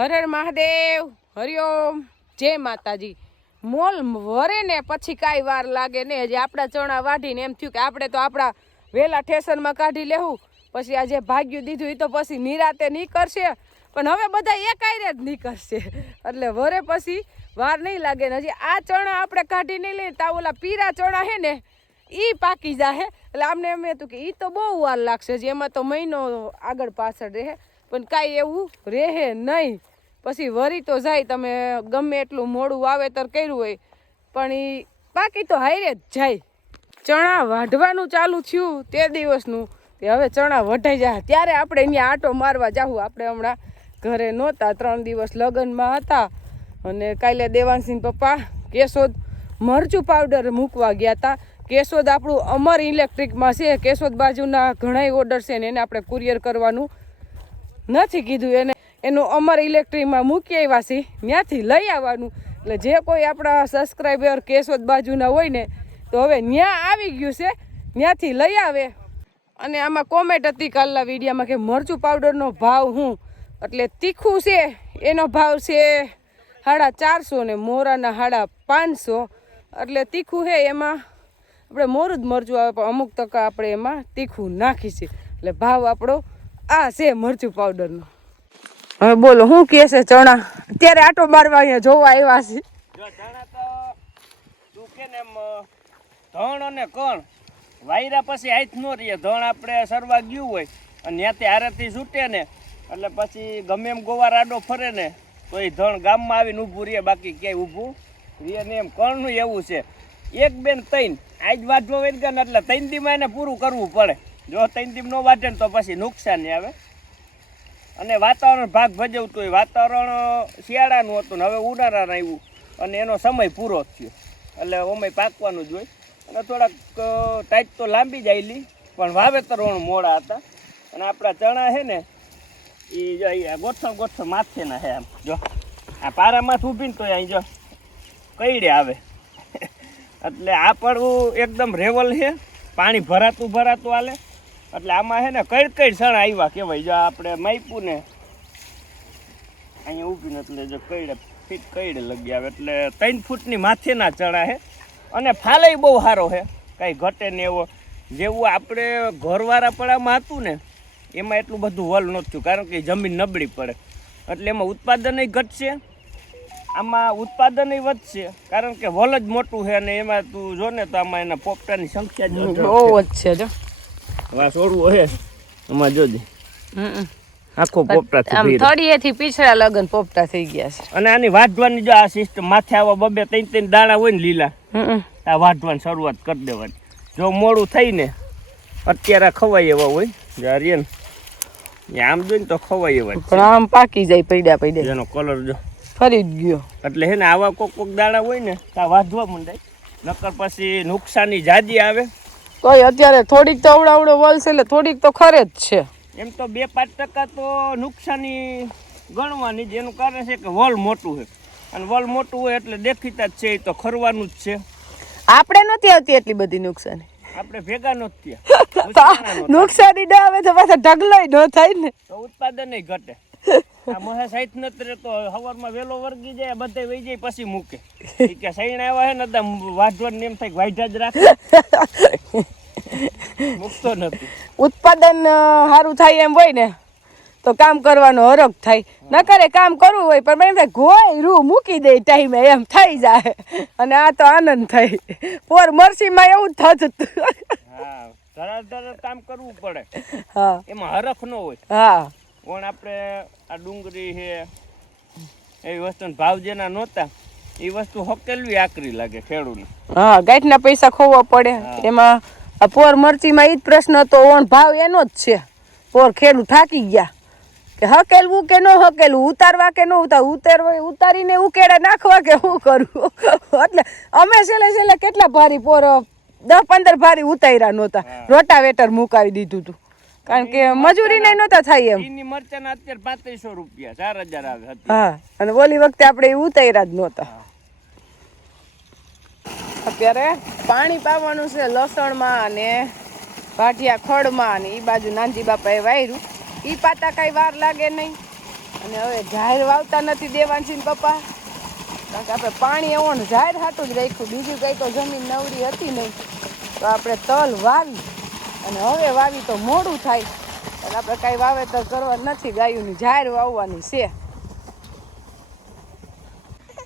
હર હર મહાદેવ, હરિઓમ, જય માતાજી। મોલ વરે ને પછી કાંઈ વાર લાગે ને, હજી આપણા ચણા વાઢીને એમ થયું કે આપણે તો આપણા વેલા ઠેસરમાં કાઢી લેવું, પછી આ જે ભાગ્યું દીધું એ તો પછી નિરાતે નીકળશે, પણ હવે બધા એકાયરે જ નીકળશે એટલે વરે પછી વાર નહીં લાગે ને। હજી આ ચણા આપણે કાઢી નહીં લઈએ તો ઓલા પીરા ચણા હે ને એ પાકી જાહે, એટલે આમને એમ હતું કે એ તો બહુ વાર લાગશે, જેમાં તો મહિનો આગળ પાછળ રહે, પણ કાંઈ એવું રહે નહીં। પછી વરી તો જાય, તમે ગમે એટલું મોડું વાવેતર કર્યું હોય પણ એ બાકી તો હારે જ જાય। ચણા વાઢવાનું ચાલુ થયું તે દિવસનું તે હવે ચણા વઢાઈ જાય ત્યારે આપણે અહીંયા આટો મારવા જાવું। આપણે હમણાં ઘરે નહોતા, 3 દિવસ લગ્નમાં હતા અને કાલે દેવાંશીન પપ્પા કેશોદ મરચું પાવડર મૂકવા ગયા હતા। કેશોદ આપણું અમર ઇલેક્ટ્રિકમાં છે, કેશોદ બાજુના ઘણાય ઓર્ડર છે ને એને આપણે કુરિયર કરવાનું નથી કીધું, એને એનું અમર ઇલેક્ટ્રિકમાં મૂકી આવ્યા છે, ત્યાંથી લઈ આવવાનું। એટલે જે કોઈ આપણા સબસ્ક્રાઈબર કેશોદ બાજુના હોય ને તો હવે ત્યાં આવી ગયું છે, ત્યાંથી લઈ આવે। અને આમાં કોમેન્ટ હતી કાલના વિડીયોમાં કે મરચું પાવડરનો ભાવ શું, એટલે તીખું છે એનો ભાવ છે 450 ને મોરાના 550, એટલે તીખું છે એમાં આપણે મોરું જ મરચું આવે પણ અમુક ટકા આપણે એમાં તીખું નાખી છે, એટલે ભાવ આપણો આ છે મરચું પાવડરનો। હવે બોલો શું કહે છે ચણા, અત્યારે આટો મારવા અહીંયા જોવા આવ્યા છે। જો ચણા તો તું કે ને એમ ધણ અને કણ વાયરા પછી હાથ ન રહીએ, ધણ આપણે સરવા ગયું હોય અને ત્યાંથી આરતી છૂટે ને એટલે પછી ગમે એમ ગોવા રાડો ફરે ને તો એ ધણ ગામમાં આવીને ઊભું રહે, બાકી ક્યાંય ઊભું રહે ને। એમ કણનું એવું છે, 1 2 3 આજ વાઢવા વહી ગયા ને એટલે 3 દીમાં એને પૂરું કરવું પડે, જો 3 દી ન વાઢે ને તો પછી નુકસાન આવે। અને વાતાવરણ ભાગ ભજવતું હોય, વાતાવરણ શિયાળાનું હતું ને હવે ઉનાળાનું આવ્યું અને એનો સમય પૂરો થયો એટલે ઓમે પાકવાનું જ હોય અને થોડાક ટાઈટ તો લાંબી જાયેલી પણ વાવેતર મોડા હતા। અને આપણા ચણા છે ને એ ગોઠણ માથેના છે, આમ જો આ પારામાં ઊભીને તો અહીં જો કઈડે આવે એટલે આ પડવું એકદમ રેવલ છે, પાણી ભરાતું હાલે, એટલે આમાં છે ને કઈ સણ આવ્યા કહેવાય। જો આપણે માપ્યું ને અહીંયા ઊભીને એટલે જો કઈડે લગી આવે, એટલે 3 ફૂટની માથેના ચણા છે અને ફાલય બહુ સારો છે, કાંઈ ઘટે ને એવો। જેવું આપણે ઘરવાળા પડામાં હતું ને એમાં એટલું બધું વલ નહોતું થયું, કારણ કે જમીન નબળી પડે એટલે એમાં ઉત્પાદનય ઘટશે, આમાં ઉત્પાદનય વધશે કારણ કે વલ જ મોટું છે અને એમાં તું જો ને તો આમાં એના પોપટાની સંખ્યા બહુ જ છે। જો વા છોડવું હે આમાં જોજે આખો પોપટા થોડીએથી પીછડા લગન પોપટા થઈ ગયા છે। અને આની વાઢવાની જો આ સિસ્ટમ માથે આવા 2 2 3 3 દાણા હોય ને લીલા, આ વાઢવાની શરૂઆત કરી દેવાની। જો મોડું થઈને અત્યારે ખવાય એવા હોય જારિયન આમ જોઈને તો ખવાય એવા પણ આમ પાકી જાય પૈડા એનો કલર જો ફરી જ ગયો, એટલે હે ને આવા કોક દાણા હોય ને તો વાઢવા મંડાય, નકર પછી નુકસાની જાજી આવે। તોય અત્યારે થોડીક તો અવડાવડો વલ છે એટલે થોડીક તો ખરે જ છે, એમ તો 2-5% તો નુકસાની ગણવાની જ, એનું કારણ છે કે વલ મોટું છે અને વલ મોટું હોય એટલે દેખીતા જ છે, એ તો ખરવાનું જ છે। આપણે નથી આવતી એટલી બધી નુકસાની, આપણે ભેગા નથી થયા નુકસાની ના આવે તો પાછા ઢગલાય ન થાય ને તો ઉત્પાદન ઘટે। આ મહા સાઈઠ નથી રહેતો, સવારમાં વહેલો વર્ગી જાય બધે વહી જાય પછી મૂકે કે સૈણ આવ્યા છે ને વાઢવાનું એમ થાય વાઢા જ રાખે, મૂકતો નથી। ઉત્પાદન સારું થાય એમ હોય ને તો કામ કરવાનો હરખ થાય, ન કરે કામ કરવું હોય પણ એમ થાય ગોય રૂ મૂકી દે ટાઈમે એમ થઈ જાય, અને આ તો આનંદ થાય। પોર મરસીમાં એવું જ થતું, હા ધરાર કામ કરવું પડે, હા એમાં હરખ ન હોય। હા પણ આપણે આ ડુંગળી છે એવી વસ્તુનો ભાવ જેના નહોતા એ વસ્તુ હકેલવી આકરી લાગે ખેડૂતને। હા ગાંઠના પૈસા ખોવા પડે, એમાં આ પોર મરચીમાં એ જ પ્રશ્ન હતો, ઓણ ભાવ એનો જ છે, પોર ખેડૂત થાકી ગયા કે હકેલવું કે ન હકેલવું, ઉતારવા કે ન ઉતારવા, ઉતારીને ઉકેડા નાખવા કે શું કરવું એટલે અમે છેલ્લે કેટલા ભારી પોર 10-15 ભારી ઉતાર્યા નહોતા, રોટાવેટર મુકાવી દીધું હતું કારણ કે મજૂરી નહીં નહોતા થાય એમ। એની મરચાના અત્યારે 3500 રૂપિયા 4000 આવે, હા અને ઓલી વખતે આપણે એ ઉતાર્યા જ નહોતા। અત્યારે પાણી પાવાનું છે લસણમાં અને ભાટિયા ખડમાં, અને એ બાજુ નાનજી બાપાએ વાયરું, એ પાતા કઈ વાર લાગે નહીં। અને હવે જાહેર વાવતા નથી દેવાંશી પપ્પા, કારણ કે આપણે પાણી એવો ને જાહેર હાટું જ રાખ્યું, બીજું કંઈ તો જમીન નવરી હતી નહીં. તો આપણે તલ વાવી અને હવે વાવી તો મોડું થાય, એટલે આપણે કાંઈ વાવેતર કરવા નથી, ગાયોની જાહેર વાવવાની છે.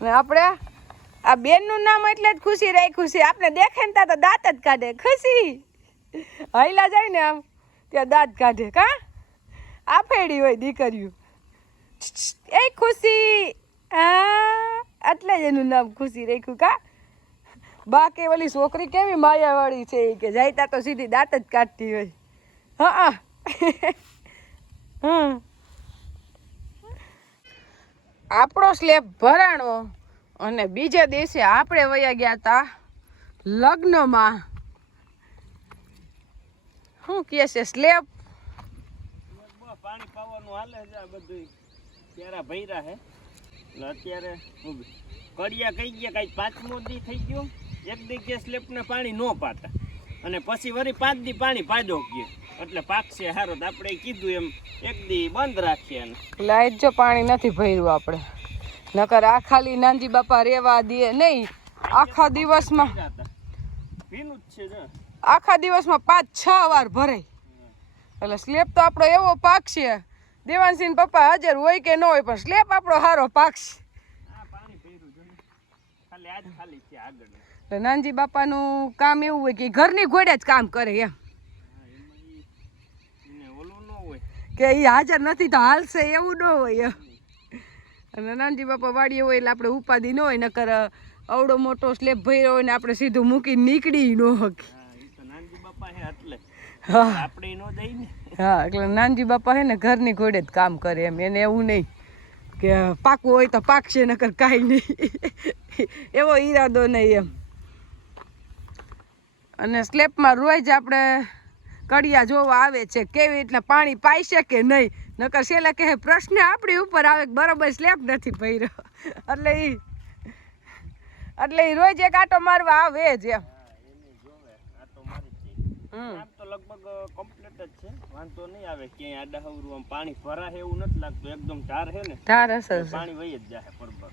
અને આપણે આ બેનનું નામ એટલે જ ખુશી રાખ્યું છે, આપણે દેખાય ને તો દાંત જ કાઢે. ખુશી હૈલા જાય ને આમ ત્યાં દાંત કાઢે, કા આ ફેડી હોય દીકરીઓ. એ ખુશી, હા એટલે જ એનું નામ ખુશી રાખ્યું. કા બાકી ઓલી છોકરી કેવી માયાવાળી છે કે જાયતા તો સીધી દાંત જ કાઢતી હોય. હા આપણો સ્લેબ ભરાણો અને બીજે દિવસે આપણે વયા ગયા હતા લગ્નમાં. શું કહે છે સ્લેબ? પાણી પાવાનું હાલે છે આ બધું, ક્યારા ભર્યા હે એટલે અત્યારે કડિયા કઈ ગયા, કાંઈ 5મો દી થઈ ગયો. એક દી કે સ્લેબને પાણી ન પાતા અને પછી વળી 5 દી પાણી પાજો ગયો એટલે પાકશે સારો. તો આપણે કીધું એમ એક દી બંધ રાખીએ. અને લાઈટ જો પાણી નથી ભર્યું આપણે, નકર આ ખાલી નાનજી બાપા રેવા દે નહીં. આખા દિવસમાં ભીનું જ છે જો, આખા દિવસમાં 5-6 વાર ભરાય. એટલે સ્લેબ તો આપણો એવો પાક છે, દેવાંશી પપ્પા હાજર હોય કે ન હોય પણ સ્લેબ આપણો સારો પાક છે. આ પાણી ભર્યું જો ને, ખાલી આજ ખાલી છે આગળ. એટલે નાનજી બાપાનું કામ એવું હોય કે ઘરની ઘોડે જ કામ કરે એમ, ઓલું ન હોય કે એ હાજર નથી તો હાલશે એવું ન હોય એમ. અને નાનજી બાપા વાડીએ હોય એટલે આપણે ઉપાધિ ન હોય, નકર અવડો મોટો સ્લેબ ભર્યો હોય ને આપણે સીધું મૂકીને નીકળી ન હકી. નાનજી બાપા હે એટલે હા આપણે નો દઈ ને. હા એટલે નાનજી બાપા હે ને ઘરની ઘોડે જ કામ કરે એમ, એને એવું નહીં કે પાકવું હોય તો પાકશે નકર કાંઈ નહીં, એવો ઈરાદો નહીં એમ. અને સ્લેબમાં રોજ આપણે કડિયા જોવા આવે છે કેવી રીતના પાણી પાઈશે કે નહીં, નકર છેલ્લે કહે પ્રશ્ન આપણી ઉપર આવે કે બરોબર સ્લેબ નથી ભર્યો. એટલે એ રોજ એક આટો મારવા આવે જ એમ. આમ તો લગભગ કમ્પ્લીટ જ છે, વાંધો નહીં આવે. ક્યાંય આડા હવરું આમ પાણી ભરાય એવું નથી લાગતું, એકદમ ધાર છે ને ધાર હશે, પાણી વહી જ જાય બરોબર.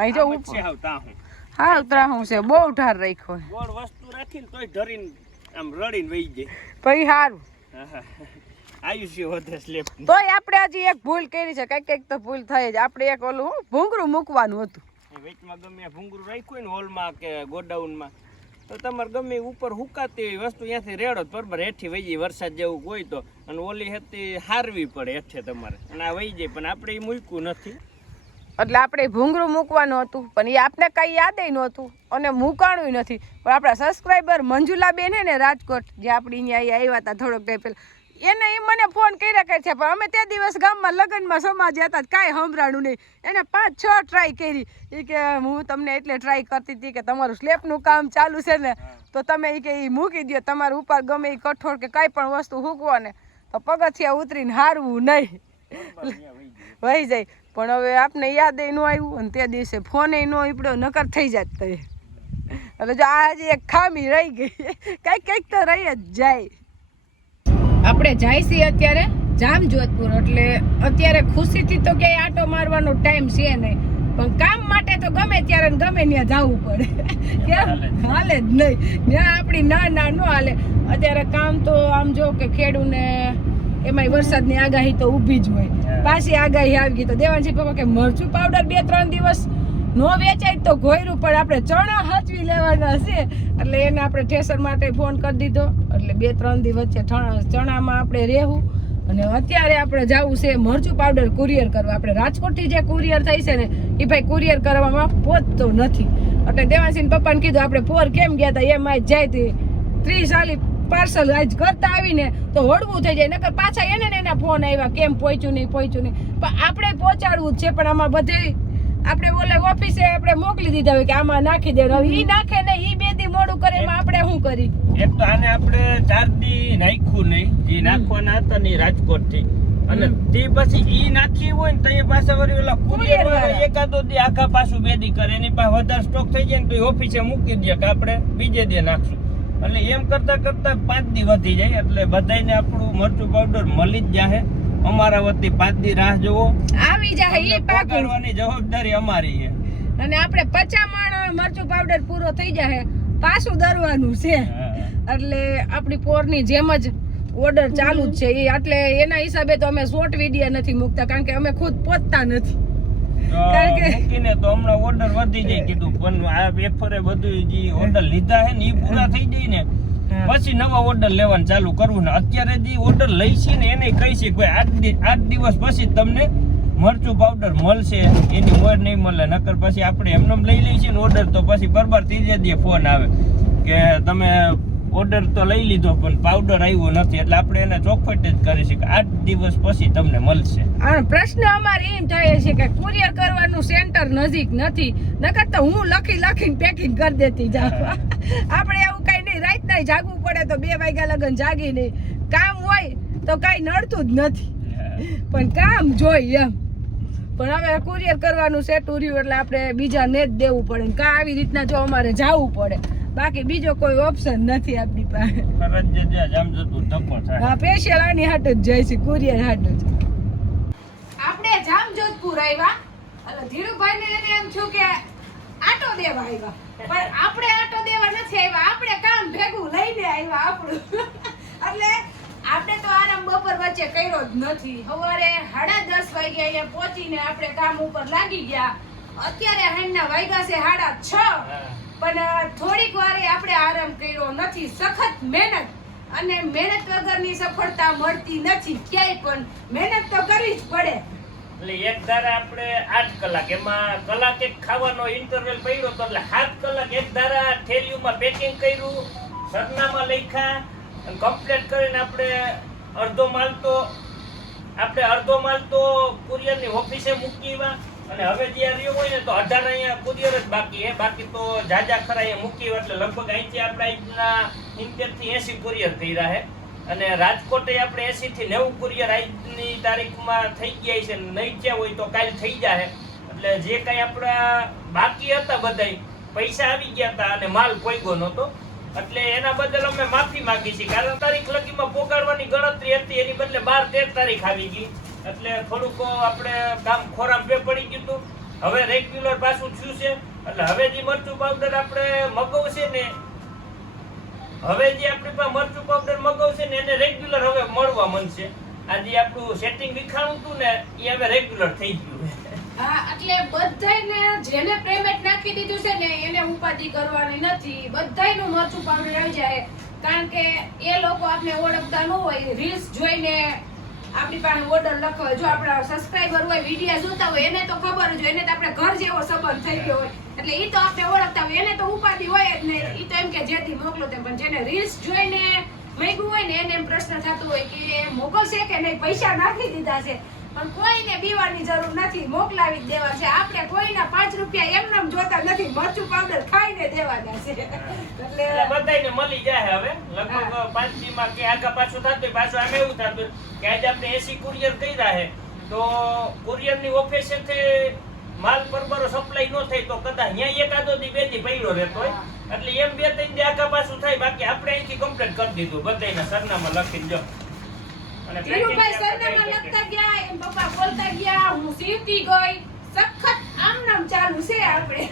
અહીં જો ઉપર હાવ તાહું હા ઉતરાહું છે, બહુ ઢાર રાખ્યો ગોળ વસ્તુ રાખીને તોય ધરીને આમ રડીને વહી જાય. પછી સારું આયુષ્ય વધે સ્લેબ. તોય આપણે હજી એક ભૂલ કરી છે, કંઈક તો ભૂલ થઈ જ. આપણે એક ઓલું ભૂંગળું મૂકવાનું હતું, વેચમાં ગમે ભૂંગળું રાખ્યું હોય ને હોલમાં કે ગોડાઉનમાં, તો તમારે ગમે ઉપર હુકાતી હોય વસ્તુ ત્યાંથી રેડો બરાબર હેઠી વહી જાય વરસાદ જેવું હોય તો, અને ઓલી હેઠી હારવી પડે હેઠે તમારે, અને આ વહી જાય. પણ આપણે એ મૂક્યું નથી એટલે આપણે ભૂંગળું મૂકવાનું હતું પણ એ આપણે કંઈ યાદ નહોતું અને મૂકાણું નથી. પણ આપણા સબસ્ક્રાઈબર મંજુલાબેન હે ને રાજકોટ, જે આપણી અહીંયા આવ્યા હતા થોડોક ટાઈમ પહેલાં, એને એ મને ફોન કર્યા કરે છે, પણ અમે તે દિવસ ગામમાં લગ્નમાં સમાજ હતા કાંઈ સંભળાણું નહીં. એને 5-6 ટ્રાય કરી, એ કે હું તમને એટલે ટ્રાય કરતી હતી કે તમારું સ્લેબનું કામ ચાલુ છે ને તો તમે એ કે એ મૂકી દો, તમારું ઉપર ગમે એ કઠોળ કે કાંઈ પણ વસ્તુ મૂકવો ને તો પગથિયા ઉતરીને હારવું નહીં વહી જાય. પણ હવે આપને યાદ ન આવ્યું અને તે દિવસે ફોન ન ઉપડ્યો, નકર થઈ જાત તો. એટલે જો આજે એક ખામી રહી ગઈ, કંઈક તો રહી જ જાય. આપણે જાય છીએ અત્યારે જામજોધપુર, એટલે અત્યારે ખુશીથી તો ક્યાંય આટો મારવાનો ટાઈમ છે નહીં, પણ કામ માટે તો ગમે ત્યારે ગમે ત્યાં જવું પડે. કેમ હાલે જ નહીં, ત્યાં આપણી ના ન હાલે. અત્યારે કામ તો આમ જો કે ખેડૂને એમાંય વરસાદની આગાહી તો ઊભી જ હોય, પાછી આગાહી આવી ગઈ તો દેવાંશી પપ્પા કે મરચું પાવડર 2-3 દિવસ નો વેચાય તો ઘોયરું, પણ આપણે ચણા હાચવી લેવાના છે એટલે એને આપણે ઠેસર માટે ફોન કરી દીધો. એટલે 2-3 દિવસ વચ્ચે ચણામાં આપણે રહેવું. અને અત્યારે આપણે જવું છે મરચું પાવડર કુરિયર કરવા. આપણે રાજકોટથી જે કુરિયર થઈ છે ને એ ભાઈ કુરિયર કરવામાં પહોંચતો નથી, એટલે દેવાંશી પપ્પાને કીધું આપણે પોર કેમ ગયા હતા એમ આજ જાય તે 30-40 પાર્સલ આજ કરતા આવીને તો હળવું થઈ જાય, નકર પાછા એને ને એના ફોન આવ્યા કેમ પહોંચ્યું નહીં. પણ આપણે પહોંચાડવું જ છે, પણ આમાં બધે આપણે ઓલે ઓફિસે આપણે મોકલી દીધા હોય કે આમાં નાખી દે, હવે ઈ નાખે નહીં, ઈ 2 દી મોડું કરે એમાં આપણે શું કરી. એક તો આને આપણે 4 દી નાખ્યું નહીં, જે નાખવાના હતા ને રાજકોટ થી, અને તે પછી ઈ નાખી હોય ને તો પાછા વળી ઓલા કુરિયર વાળા એકાદો દી આખા પાછું 2 દી કરે, એની પાસે વધારે સ્ટોક થઈ જાય ને તો ઓફિસે મૂકી દે કે આપણે બીજે દી નાખશું. એટલે એમ કરતા 5 દી વધી જાય, એટલે બધાને આપણું મરચું પાવડર મળી જ જાય. અમારા વતી 5 દી રાહ જોવો. આવી જાય તમને ઈ પાકું. પહોંચાડવાની જવાબદારી અમારી છે. અને આપણે 50 મણ મરચું પાવડર પૂરો થઈ જાય પાછું દરવાનું છે. એટલે આપણી પોરની જેમ જ ઓર્ડર ચાલુ જ છે ઈ. એટલે એના હિસાબે તો અમે શોર્ટ વિડિયો નથી મૂકતા કારણ કે અમે ખુદ પહોંચતા નથી. કારણ કે મૂકીને તો હમણાં ઓર્ડર વધી જાય કીધું, પણ આ વેફરે બધું જે ઓર્ડર લીધા છે ને ઈ પૂરા થઈ જાય ને પછી નવા ઓર્ડર લેવાનું ચાલુ કરવું. ને અત્યારે જે ઓર્ડર લઈ છે ને એને કહી છે કે 8 દિવસ પછી તમને મરચું પાવડર મળશે, એની મોર નહીં મળે. નકર પછી આપણે એમને લઈ લઈએ છીએ ને ઓર્ડર તો પછી બરાબર ત્રીજે દી ફોન આવે કે તમે ઓર્ડર તો લઈ લીધો પણ પાવડર આવ્યો નથી. એટલે આપણે એને ચોખવટ જ કરી છે કે 8 દિવસ પછી તમને મળશે. આ પ્રશ્ન અમારે એમ થાય છે કે કુરિયર કરવાનું સેન્ટર નજીક નથી, નકર તો હું લખીને પેકિંગ કરી દેતી જાઉં. આપણે એવું કઈ નહીં, રાત ના જાગવું પડે તો 2 વાગ્યા લગન જાગી નહીં. કામ હોય તો કઈ નડતું જ નથી, પણ કામ જોઈ એમ. પણ હવે કુરિયર કરવાનું સેટ રહ્યું એટલે આપણે બીજા ને જ દેવું પડે કા આવી રીતના જો અમારે જવું પડે. બાકી બીજો કોઈ ઓપ્શન નથી આપણી પાસે. ફરજિયાત જામ જતું ધક્કો થાય. હા, સ્પેશિયલ આની હાટ જ જાય છે, કુરિયર હાટ જ. આપણે જામજોધપુર આવ્યા એટલે ધીરુભાઈ ને એને એમ થયું કે આટો દેવા આવ્યા, પણ આપણે આટો દેવા નથી આવ્યા, આપણે કામ ભેગું લઈને આવ્યા આપણું. એટલે આપણે તો આરામ બપોર વચ્ચે કર્યો જ નથી. સવારે 10:30 વાગે અહીંયા પહોંચીને આપણે કામ ઉપર લાગી ગયા. અત્યારે હાંજના વાગ્યા છે 6:30, પણ થોડીક વારે આપણે આરામ કર્યો નથી. સખત મહેનત, અને મહેનત વગરની સફળતા મળતી નથી ક્યાંય, પણ મહેનત તો કરવી જ પડે. એટલે એક ધારે આપણે 8 કલાક, એમાં કલાક એક ખાવાનો ઇન્ટરવલ પડ્યો તો એટલે 7 કલાક એક ધારા થેલીઓમાં પેકિંગ કર્યું, સરનામા લખ્યા અને કમ્પ્લીટ કરીને આપણે અડધો માલ તો કુરિયરની ઓફિસે મૂકી આવ્યા. અને હવે જે રહ્યો હોય ને તો 18 અહીંયા કુરિયર જ બાકી છે. બાકી તો જાજા ખરા અહીંયા મૂકી આવ્યા. એટલે લગભગ અહીંથી આપણે આજના 70 થી 80 કુરિયર થઈ રહ્યા છે. અને રાજકોટે આપણે 80 થી 90 કુરિયર આજની તારીખમાં થઈ ગયા છે. નહીં થયા હોય તો કાલ થઈ જાય. એટલે જે કઈ આપણા બાકી હતા બધાય પૈસા આવી ગયા હતા અને માલ પોઈગો નહોતો. એટલે એના બદલ અમે માફી માંગી છીએ, કારણ તારીખ લગીમાં પોગાડવાની ગણતરી હતી, એની બદલે 12-13 તારીખ આવી ગઈ. એટલે થોડુંક આપણે કામ ખોરામ પે પડી ગયું હતું. હવે રેગ્યુલર પાછું થયું છે. એટલે હવે જે મરચું પાવડર આપણે મગાવશે ને હવે જે આપણી પાસે મરચું પાવડર મગાવશે ને એને રેગ્યુલર હવે મળવા મળશે. આ જે આપણું સેટિંગ વિખાણું હતું ને એ હવે રેગ્યુલર થઈ ગયું. હા, એટલે બધાયને જેને પેમેન્ટ નાખી દીધું છે ને એને ઉપાધિ કરવાની નથી. બધાયનું મરચું પાવડર આવી જાય, કારણ કે એ લોકો આપણે ઓળખતા ન હોય. રીલ્સ જોઈને આપણી પાસે ઓર્ડર લખો. જો આપણા સબસ્ક્રાઇબર હોય, વિડીયો જોતા હોય, એને તો ખબર જ હોય, એને તો આપણે ઘર જેવો સંબંધ થઈ ગયો હોય. એટલે ઈ તો આપણે ઓળખતા હોય, એને તો ઉપાધિ હોય જ નહીં. ઈ તો એમ કે જેથી મોકલો તેમ. પણ જેને રીલ્સ જોઈને માંગ્યું હોય ને એને એમ પ્રશ્ન થતો હોય કે મોકલશે કે નહીં, પૈસા નાખી દીધા છે. પણ કોઈને બીવાની જરૂર નથી, મોકલાવી જ દેવા છે. આપણે કોઈના 5 રૂપિયા એમનેમ જોતા નથી, મરચું પાવડર ખાઈને દેવાના છે. એટલે બધાને મળી જાય. હવે લગભગ 5 દીમાં કે આગા પાછું થતું પાછું આમ એવું થતું કે આજે આપણે 80 કુરિયર કર્યા છે તો કુરિયરની ઓફિસેથી માલ પરબરો સપ્લાય ન થાય તો કદાચ અહીંયા એકાદો દી 2 દી પડ્યો રહેતો હોય. એટલે એમ 2-3 દી આગા પાછું થાય. બાકી આપણે અહીંથી કમ્પ્લીટ કરી દીધું બધાના સરનામા લખીને. જો ધીરુભાઈ સરનામા લખતા ગયા, એમ પપ્પા બોલતા ગયા, હું સીવતી ગઈ. સખત આમનામ ચાલુ છે આપણે.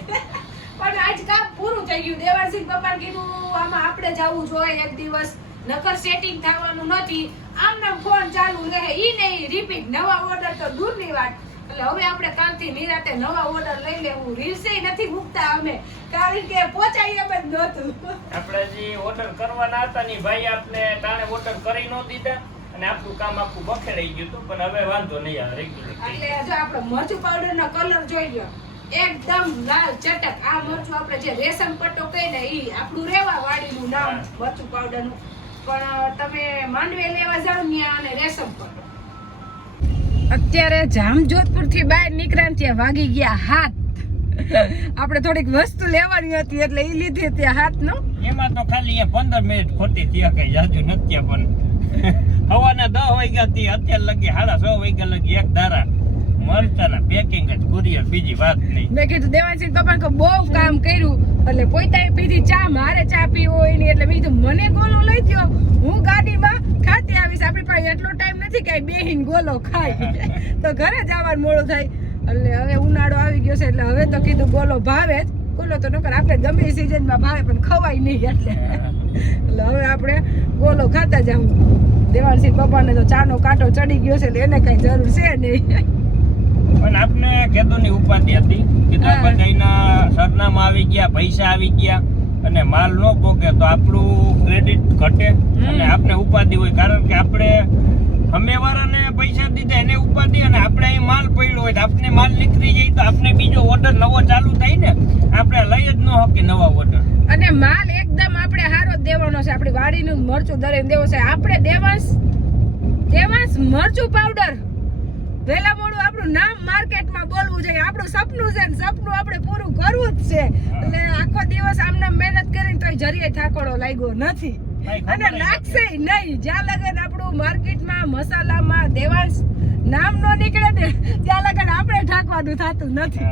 પણ આજ કામ પૂરું થઈ ગયું. દેવાનસિંહ પપ્પાને કીધું આમાં આપણે જવું જોઈએ એક દિવસ, નકર સેટિંગ થવાનું નથી. આમનામ ફોન ચાલુ રહે, ઈ નહીં રિપીટ. નવા ઓર્ડર તો દૂરની વાત. એટલે હવે આપણે કાલથી નિરાતે નવા ઓર્ડર લઈ લેવું. રીલ્સે નથી મૂકતા અમે, કારણ કે પહોંચાય એમ જ નહોતું. આપણે જે ઓર્ડર કરવાના હતા ને ભાઈ આપણે તાણે ઓર્ડર કરી ન દીધા અને આપણું કામ આખું બખેડાઈ ગયું હતું. પણ હવે વાંધો નહીં આવે રેગ્યુલર. એટલે જો આપણે મરચું પાવડરનો કલર જોઈ લો, એકદમ લાલ ચટક. આ મરચું આપણે જે રેશમ પટ્ટો કહે ને ઈ આપણું રેવા વાડીનું નામ મરચું પાવડરનું. પણ તમે માંડવે લેવા જાવ ત્યાં અને રેશમ પટ્ટો. અત્યારે જામજોધપુર થી બહાર નીકળ્યા ત્યાં વાગી ગયા 7. આપણે થોડીક વસ્તુ લેવાની હતી એટલે ઈ લીધી ત્યાં 7 નો. એમાં તો ખાલી 15 મિનિટ ખોટી ત્યાં કઈ જાજુ નથી. પણ હવાના 10 વાગ્યા થી અત્યારે લગી 6:30 વાગ્યા લગી એક ધારા મરચાના પેકિંગ જ કુરિયર, બીજી વાત નહીં. મેં કીધું દેવાંશી પપ્પા કે બહુ કામ કર્યું એટલે પોતાએ પીધી ચા, મારે ચા પીવી હોય નહીં એટલે મેં કીધું મને ગોલો લઈ દ્યો, હું ગાડીમાં ખાતી આવીશ, આપણી પાસે એટલો ટાઈમ નથી કે બેહીને ગોલો ખાય તો ઘરે જવાનું મોડું થાય. એટલે હવે ઉનાળો આવી ગયો છે એટલે હવે તો કીધું ગોલો ભાવે જ, ગોલો તો નકર આપણે ગમે એ સિઝનમાં ભાવે પણ ખવાય નહીં એટલે હવે આપણે ગોલો ખાતા જાઉં. દેવાંશી પપ્પાને તો ચાનો કાંટો ચડી ગયો છે એટલે એને કઈ જરૂર છે નહીં. પણ આપને ખેડૂતની ઉપાધિ હતી કે બધાના સરનામા આવી ગયા, પૈસા આવી ગયા અને માલ ન પોકે તો આપણું ક્રેડિટ ઘટે અને આપને ઉપાધિ હોય, કારણ કે આપણે સામેવાળાને પૈસા દીધા એને ઉપાધિ અને આપણે અહીં માલ પડ્યો હોય તો આપણે માલ નીકળી જાય તો આપણે બીજો ઓર્ડર નવો ચાલુ થાય ને, આપણે લઈ જ ન શકીએ નવા ઓર્ડર. અને માલ એકદમ આપણે હારો જ દેવાનો છે, આપણી વાડીનું મરચું દરેક દેવો છે. આપણે દેવાંશ મરચું પાવડર વહેલા મોડું આપણું નામ માર્કેટમાં બોલવું જોઈએ, આપણું સપનું છે ને સપનું આપણે પૂરું કરવું જ છે. એટલે આખો દિવસ આમને મહેનત કરીને તોય જરીએ થાકોડો લાગ્યો નથી અને લાગશે નહીં. જ્યાં લગન આપણું માર્કેટમાં મસાલામાં દેવાંશ નામ નો નીકળે ને ત્યાં લગન આપણે ઠાકવાનું થતું નથી.